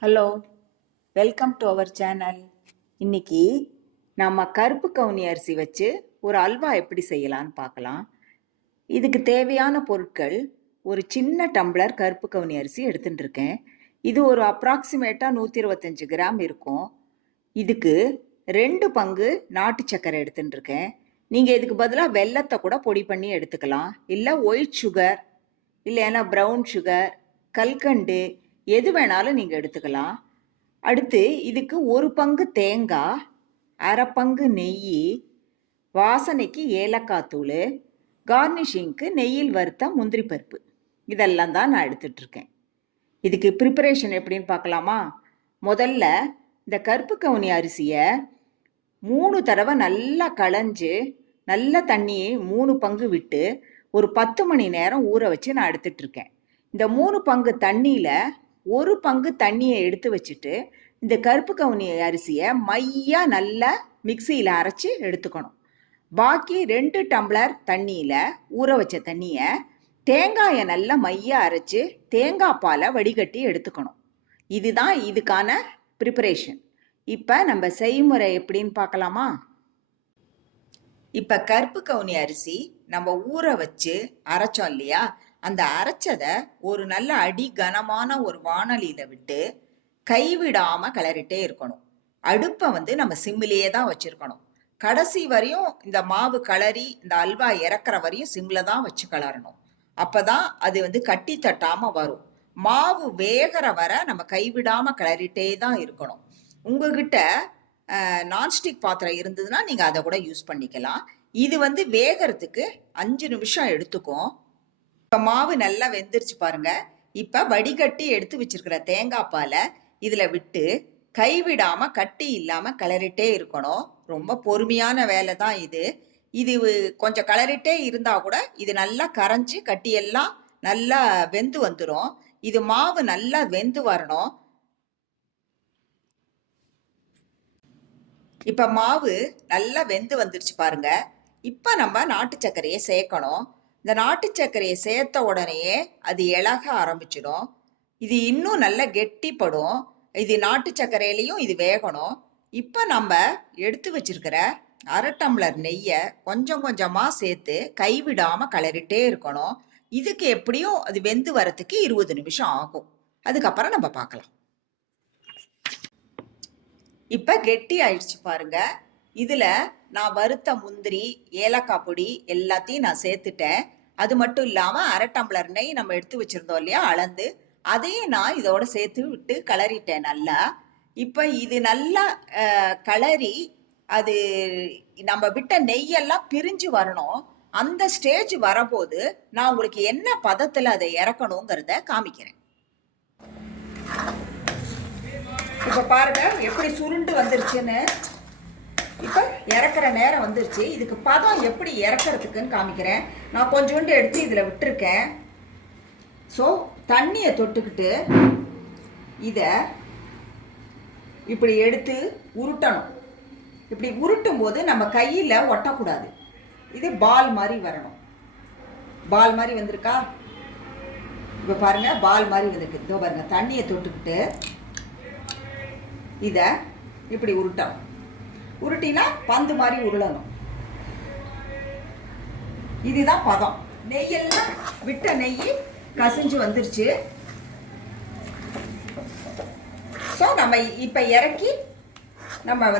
Hello, welcome to our channel. இன்னைக்கு நம்ம கருப்பு கவுனி அரிசி வச்சு ஒரு அல்வா எப்படி செய்யலான்னு பார்க்கலாம். இதுக்கு தேவையான பொருட்கள் ஒரு சின்ன டம்ளர் கருப்பு கவுனி அரிசி எடுத்துட்டு இருக்கேன். இது ஒரு அப்ராக்சிமேட்டாக 125 கிராம் இருக்கும். இதுக்கு 2 பங்கு நாட்டு சர்க்கரை எடுத்துட்டு இருக்கேன். நீங்கள் இதுக்கு பதிலாக வெல்லத்தை கூட பொடி பண்ணி எடுத்துக்கலாம். இல்லை ஒயிட் சுகர், இல்லைன்னா ப்ரௌன் சுகர், கல்கண்டு எது வேணாலும் நீங்கள் எடுத்துக்கலாம். அடுத்து இதுக்கு 1 பங்கு தேங்காய், அரை பங்கு நெய், வாசனைக்கு ஏலக்காய் தூள், கார்னிஷிங்க்கு நெய்யில் வறுத்த முந்திரி பருப்பு, இதெல்லாம் தான் நான் எடுத்துட்ருக்கேன். இதுக்கு ப்ரிப்பரேஷன் எப்படின்னு பார்க்கலாமா? முதல்ல இந்த கருப்பு கவுனி அரிசியை 3 தடவை நல்லா களைஞ்சு நல்ல தண்ணியை 3 பங்கு விட்டு ஒரு 10 மணி நேரம் ஊற வச்சு நான் எடுத்துட்ருக்கேன். இந்த 3 பங்கு தண்ணியில் 1 பங்கு தண்ணியை எடுத்து வச்சுட்டு இந்த கருப்பு கவுனி அரிசியை மையாக நல்லா மிக்சியில் அரைச்சி எடுத்துக்கணும். பாக்கி 2 டம்ளர் தண்ணியில் ஊற வச்ச தண்ணியை தேங்காயை நல்லா மையாக அரைச்சி தேங்காய் பாலை வடிகட்டி எடுத்துக்கணும். இதுதான் இதுக்கான ப்ரிப்பரேஷன். இப்போ நம்ம செய்முறை எப்படின்னு பார்க்கலாமா? இப்போ கருப்பு கவுனி அரிசி நம்ம ஊற வச்சு அரைச்சோம் இல்லையா, அந்த அரைச்சதை ஒரு நல்ல அடி கனமான ஒரு வாணலியில் விட்டு கைவிடாமல் கிளறிட்டே இருக்கணும். அடுப்பை நம்ம சிம்மிலேயே தான் வச்சுருக்கணும். கடைசி வரையும் இந்த மாவு கிளறி இந்த அல்வா இறக்குற வரையும் சிம்மில் தான் வச்சு கிளறணும். அப்போ தான் அது கட்டி தட்டாமல் வரும். மாவு வேகிற வரை நம்ம கைவிடாமல் கிளறிட்டே தான் இருக்கணும். உங்ககிட்ட நான்ஸ்டிக் பாத்திரம் இருந்ததுன்னா நீங்கள் அதை கூட யூஸ் பண்ணிக்கலாம். இது வேகிறதுக்கு 5 நிமிஷம் எடுத்துக்கும். இப்போ மாவு நல்லா வெந்துருச்சு பாருங்க. இப்போ வடிகட்டி எடுத்து வச்சிருக்கிற தேங்காய் பாலை இதில் விட்டு கைவிடாமல் கட்டி இல்லாமல் கிளறிட்டே இருக்கணும். ரொம்ப பொறுமையான வேலை தான் இது. இது கொஞ்சம் கிளறிட்டே இருந்தால் கூட இது நல்லா கரைஞ்சி கட்டியெல்லாம் நல்லா வெந்து வந்துடும். இது மாவு நல்லா வெந்து வரணும். இப்போ மாவு நல்லா வெந்து வந்துருச்சு பாருங்க. இப்போ நம்ம நாட்டு சர்க்கரையை சேர்க்கணும். இந்த நாட்டு சர்க்கரையை சேர்த்த உடனேயே அது இலக ஆரம்பிச்சிடும். இது இன்னும் நல்லா கெட்டிப்படும். இது நாட்டு சர்க்கரையிலையும் இது வேகணும். இப்போ நம்ம எடுத்து வச்சிருக்கிற அரை டம்ளர் நெய்யை கொஞ்சம் கொஞ்சமாக சேர்த்து கைவிடாமல் கிளறிட்டே இருக்கணும். இதுக்கு எப்படியும் அது வெந்து வரத்துக்கு 20 நிமிஷம் ஆகும். அதுக்கப்புறம் நம்ம பார்க்கலாம். இப்போ கெட்டி ஆயிடுச்சு பாருங்க. இதில் நான் வறுத்த முந்திரி, ஏலக்காய் பொடி எல்லாத்தையும் நான் சேர்த்துட்டேன். அது மட்டும் இல்லாமல் அரை டம்ளர் நெய் நம்ம எடுத்து வச்சுருந்தோம் இல்லையா அளந்து, அதையும் நான் இதோட சேர்த்து விட்டு கிளறிட்டேன் நல்லா. இப்போ இது நல்லா கிளறி அது நம்ம விட்ட நெய்யெல்லாம் பிரிஞ்சு வரணும். அந்த ஸ்டேஜ் வரபோது நான் உங்களுக்கு என்ன பதத்தில் அதை இறக்கணுங்கிறத காமிக்கிறேன். இப்போ பாருங்க எப்படி சுருண்டு வந்துருச்சுன்னு. இப்போ இறக்குற நேரம் வந்துருச்சு. இதுக்கு பதம் எப்படி இறக்குறதுக்குன்னு காமிக்கிறேன். நான் கொஞ்சோண்டு எடுத்து இதில் விட்டுருக்கேன். ஸோ தண்ணியை தொட்டுக்கிட்டு இதை இப்படி எடுத்து உருட்டணும். இப்படி உருட்டும் போது நம்ம கையில் ஒட்டக்கூடாது. இது பால் மாதிரி வரணும். பால் மாதிரி வந்திருக்கா? இப்போ பாருங்க பால் மாதிரி வந்திருக்கு. இதோ பாருங்க, தண்ணியை தொட்டுக்கிட்டு இதை இப்படி உருட்டணும். உருட்டினா பந்து மாதிரி உருளணும். இதுதான் பதம். நெய்யெல்லாம் விட்ட நெய் கசிஞ்சு வந்துருச்சு. ஸோ நம்ம இப்போ இறக்கி நம்ம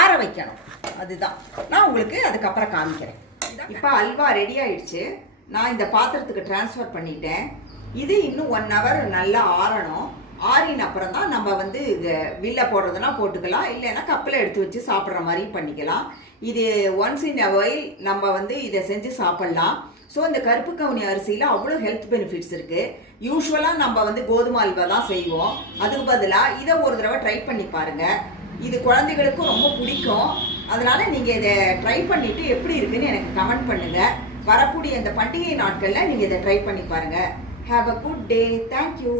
ஆற வைக்கணும். அதுதான் நான் உங்களுக்கு அதுக்கப்புறம் காமிக்கிறேன். இப்போ அல்வா ரெடி ஆயிடுச்சு. நான் இந்த பாத்திரத்துக்கு டிரான்ஸ்ஃபர் பண்ணிட்டேன். இது இன்னும் 1 hour நல்லா ஆறணும். ஆறின அப்புறம் தான் நம்ம வில்ல போடுறதுனா போட்டுக்கலாம், இல்லைன்னா கப்பில் எடுத்து வச்சு சாப்பிட்ற மாதிரி பண்ணிக்கலாம். இது ஒன்ஸ் இன் அ வைல் நம்ம இதை செஞ்சு சாப்பிட்லாம். ஸோ இந்த கருப்பு கவுனி அரிசியில் அவ்வளோ ஹெல்த் பெனிஃபிட்ஸ் இருக்குது. யூஸ்வலாக நம்ம கோதுமை அல்வா தான் செய்வோம். அதுக்கு பதிலாக இதை ஒரு தடவை ட்ரை பண்ணி பாருங்கள். இது குழந்தைகளுக்கும் ரொம்ப பிடிக்கும். அதனால் நீங்கள் இதை ட்ரை பண்ணிவிட்டு எப்படி இருக்குன்னு எனக்கு கமெண்ட் பண்ணுங்கள். வரக்கூடிய இந்த பண்டிகை நாட்களில் நீங்கள் இதை ட்ரை பண்ணி பாருங்கள். Have a good day. Thank you.